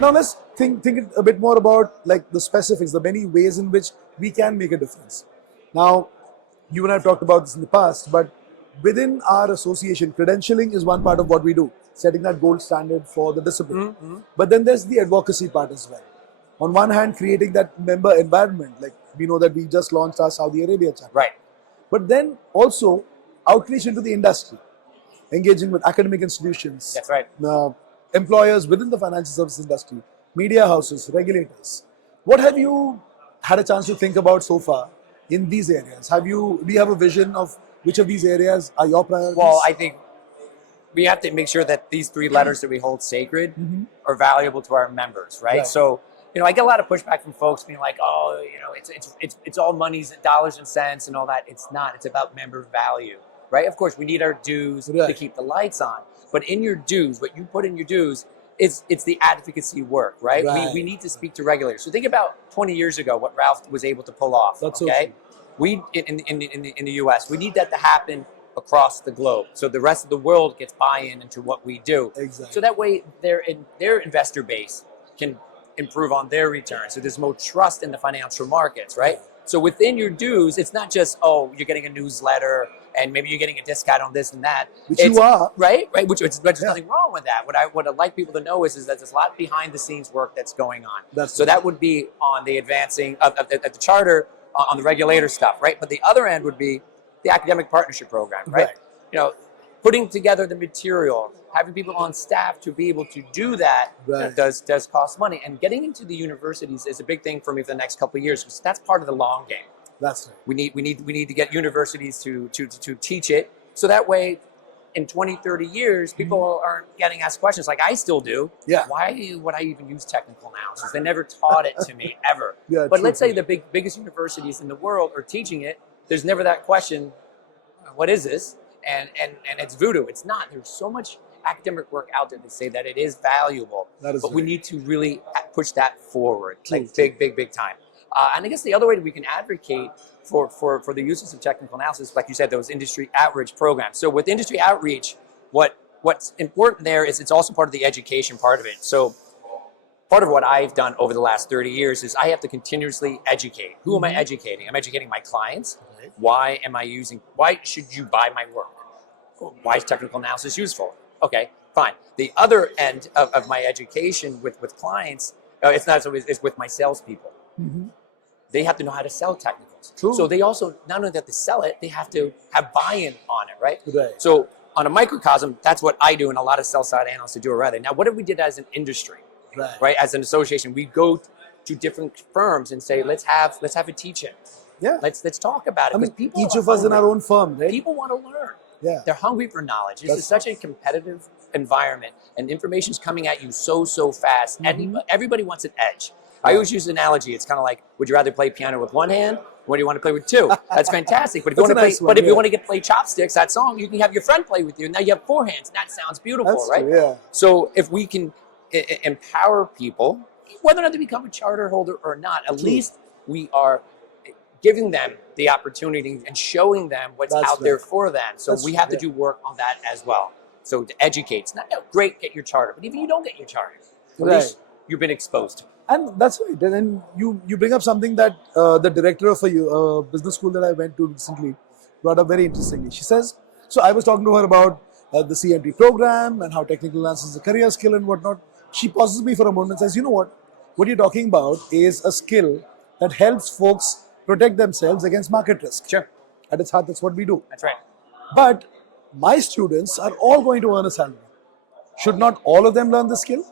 Now let's think a bit more about like the specifics, the many ways in which we can make a difference. Now, you and I have talked about this in the past, but within our association, credentialing is one part of what we do, setting that gold standard for the discipline. But then there's the advocacy part as well. On one hand, creating that member environment, like we know that we just launched our Saudi Arabia chapter. Right. But then also outreach into the industry, engaging with academic institutions. That's right. Employers within the financial services industry, media houses, regulators. What have you had a chance to think about so far in these areas? Do you have a vision of which of these areas are your priorities? Well, I think we have to make sure that these three letters that we hold sacred are valuable to our members, right? So, I get a lot of pushback from folks being like, oh, it's all monies, dollars and cents and all that. It's not. It's about member value, right? Of course, we need our dues to keep the lights on. But in your dues, what you put in your dues, it's the advocacy work, right? We need to speak to regulators. So think about 20 years ago, what Ralph was able to pull off. That's okay. We in the U.S. we need that to happen across the globe, so the rest of the world gets buy-in into what we do. Exactly. So that way, their investor base can improve on their returns. So there's more trust in the financial markets, right? So within your dues, it's not just, oh, you're getting a newsletter and maybe you're getting a discount on this and that. Which you are. Right? Which there's nothing wrong with that. What I'd like people to know is that there's a lot behind the scenes work that's going on. So that would be on the advancing of the charter, on the regulator stuff, right? But the other end would be the academic partnership program, right? Putting together the material, having people on staff to be able to do that does cost money. And getting into the universities is a big thing for me for the next couple of years, because that's part of the long game. That's right. We need to get universities to teach it, so that way in 20, 30 years, people aren't getting asked questions like I still do. Yeah. Why would I even use technical analysis? They never taught it to me ever. But let's say the biggest universities in the world are teaching it. There's never that question, what is this? And it's voodoo. It's not. There's so much academic work out there to say that it is valuable. But we need to really push that forward, like big time. And I guess the other way that we can advocate for the uses of technical analysis, like you said, those industry outreach programs. So with industry outreach, what's important there is it's also part of the education part of it. So part of what I've done over the last 30 years is I have to continuously educate. Who am I educating? I'm educating my clients. Why should you buy my work? Why is technical analysis useful? Okay, fine. The other end of my education with clients, it's with my salespeople. They have to know how to sell technicals. So they also not only have to sell it, they have to have buy-in on it, right? So on a microcosm, that's what I do, and a lot of sell-side analysts do already. Now, what if we did as an industry, right? As an association, we go to different firms and say, let's have a teach-in. Yeah. Let's talk about it. I mean, each of us in our own firm, right? People want to learn. Yeah. They're hungry for knowledge. This is such a competitive environment, and information's coming at you so fast. And everybody wants an edge. I always use an analogy. It's kind of like, would you rather play piano with one hand, or do you want to play with two? That's fantastic. But if you want to play chopsticks, that song, you can have your friend play with you. Now you have four hands. That sounds beautiful, right? True, yeah. So if we can empower people, whether or not they become a charter holder or not, at least we are giving them the opportunity and showing them what's out there for them. So we have to do work on that as well. So to educate, it's not great, get your charter, but even you don't get your charter, at least you've been exposed to. And that's right. And then you bring up something that the director of a business school that I went to recently brought up very interestingly. She says, so I was talking to her about the CMT program and how technical analysis is a career skill and whatnot. She pauses me for a moment and says, you know what you're talking about is a skill that helps folks protect themselves against market risk. Sure. At its heart, that's what we do. That's right. But my students are all going to earn a salary. Should not all of them learn the skill?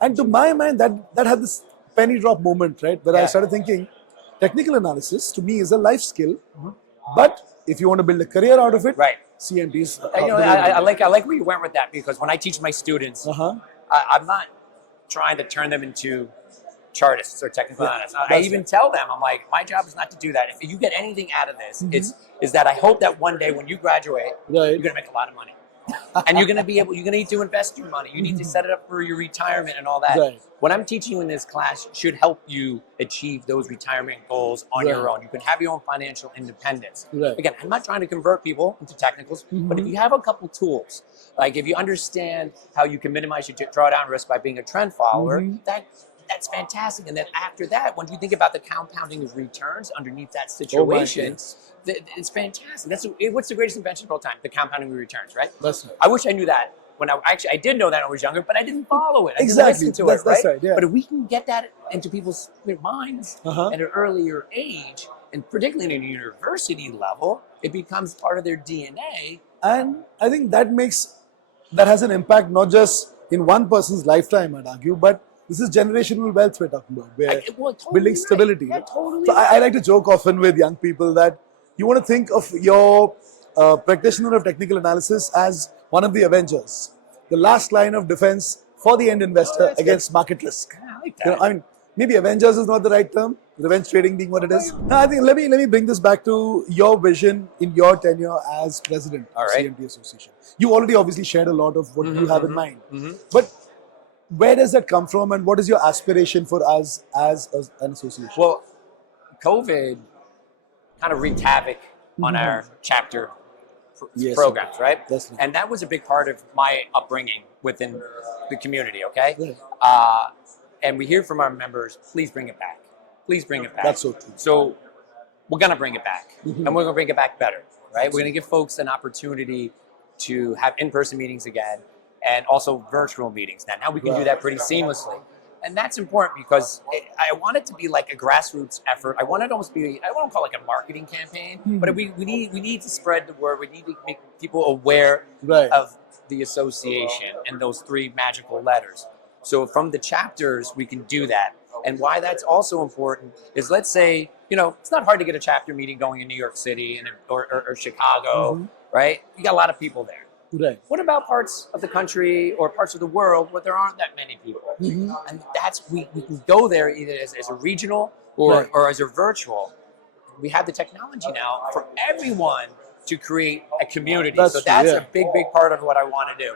And to my mind, that had this penny drop moment, right? Where I started thinking, technical analysis to me is a life skill. But if you want to build a career out of it, CMTs. I like where you went with that, because when I teach my students, I'm not trying to turn them into chartists or technical analysts. I even tell them, I'm like, my job is not to do that. If you get anything out of this, is that I hope that one day when you graduate, you're going to make a lot of money. And you're going to need to invest your money. You need to set it up for your retirement and all that. Right. What I'm teaching you in this class should help you achieve those retirement goals on Right. your own. You can have your own financial independence. Right. Again, I'm not trying to convert people into technicals, but if you have a couple tools, like if you understand how you can minimize your drawdown risk by being a trend follower, that's fantastic. And then after that, when you think about the compounding of returns underneath that situation, it's fantastic. What's the greatest invention of all time? The compounding of returns, right? That's right. I wish I knew that when I did know that when I was younger, but I didn't follow it. I Exactly. didn't listen to it, That's right. Yeah. But if we can get that into people's minds at an earlier age, and particularly in a university level, it becomes part of their DNA. And I think that has an impact not just in one person's lifetime, I'd argue, but this is generational wealth we're talking about, where building stability. Yeah, totally. So I like to joke often with young people that you want to think of your practitioner of technical analysis as one of the Avengers, the last line of defense for the end investor against market risk. I like that. I mean, maybe Avengers is not the right term, revenge trading being what it is. No, I think let me bring this back to your vision in your tenure as president of CMT Association. You already obviously shared a lot of what you have in mind, but where does that come from, and what is your aspiration for us as an association? Well, COVID kind of wreaked havoc on our chapter programs, right? And that was a big part of my upbringing within the community, okay? And we hear from our members, please bring it back. Please bring it back. That's so true. So we're going to bring it back, and we're going to bring it back better, right? We're going to give folks an opportunity to have in-person meetings again, and also virtual meetings. Now we can do that pretty seamlessly. And that's important because I want it to be like a grassroots effort. I want it to almost be, I won't call it like a marketing campaign, but we need to spread the word. We need to make people aware of the association and those three magical letters. So from the chapters, we can do that. And why that's also important is, let's say, it's not hard to get a chapter meeting going in New York City or Chicago, right? You got a lot of people there. Right. What about parts of the country or parts of the world where there aren't that many people? And we can go there either as a regional or as a virtual. We have the technology now for everyone to create a community. So that's a big part of what I want to do.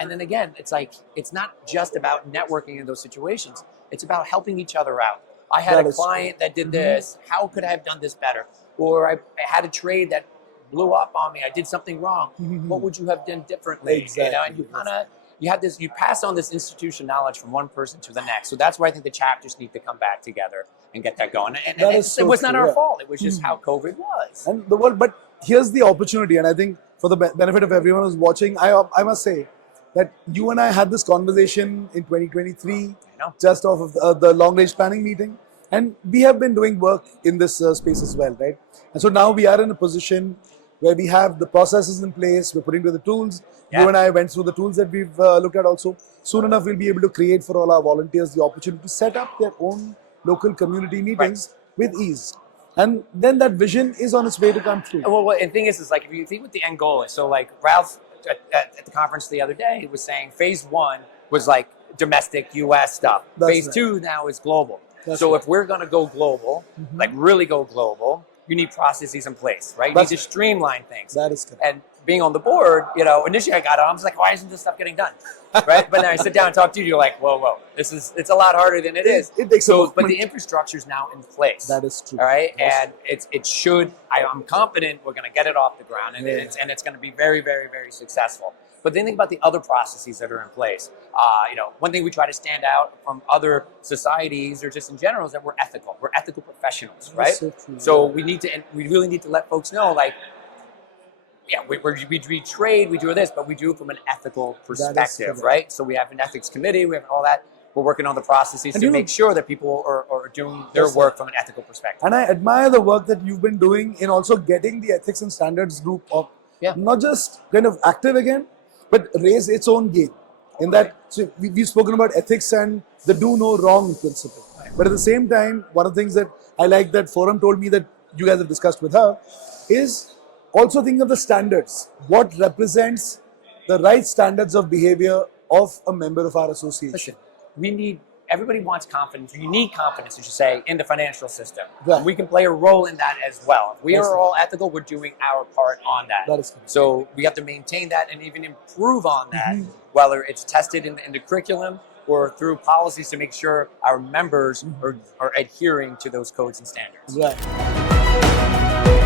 And then again, it's not just about networking in those situations. It's about helping each other out. I had a client that did this. How could I have done this better? Or I had a trade that blew up on me. I did something wrong. What would you have done differently? Exactly. And you pass on this institution knowledge from one person to the next. So that's why I think the chapters need to come back together and get that going. And it was not our fault. It was just how COVID was. And but here's the opportunity, and I think for the benefit of everyone who's watching, I must say that you and I had this conversation in 2023, just off of the long-range planning meeting, and we have been doing work in this space as well, right? And so now we are in a position where we have the processes in place, we're putting together the tools. You and I went through the tools that we've looked at also. Soon enough, we'll be able to create for all our volunteers the opportunity to set up their own local community meetings with ease. And then that vision is on its way to come true. Well, the thing is like, if you think what the end goal is, so like Ralph at the conference the other day was saying phase 1 was like domestic US stuff. Phase 2 now is global. If we're going to go global, like really go global, you need processes in place, right? You need to streamline things. That is correct. And being on the board, initially I got on, I was like, why isn't this stuff getting done? Right? But then I sit down and talk to you, you're like, whoa, it's a lot harder than it is. It takes but the infrastructure is now in place. That is true. All right? And I'm confident we're going to get it off the ground, and it's going to be very, very, very successful. But then think about the other processes that are in place. One thing we try to stand out from other societies or just in general is that we're ethical. We're ethical professionals, right? So we really need to let folks know, like, we trade, we do this, but we do it from an ethical perspective, right? So we have an ethics committee, we have all that. We're working on the processes to make sure that people are doing their work from an ethical perspective. And I admire the work that you've been doing in also getting the ethics and standards group of not just kind of active again, but raise its own game. In that, so we've spoken about ethics and the do no wrong principle. But at the same time, one of the things that I like that Forum told me that you guys have discussed with her is also think of the standards. What represents the right standards of behavior of a member of our association? Listen, we need everybody wants confidence, or you need confidence, I should say, in the financial system. Right. And we can play a role in that as well. If we That's are right. all ethical, we're doing our part on that. That is correct. So we have to maintain that and even improve on that, Mhm. whether it's tested in the curriculum or through policies to make sure our members are adhering to those codes and standards. Right.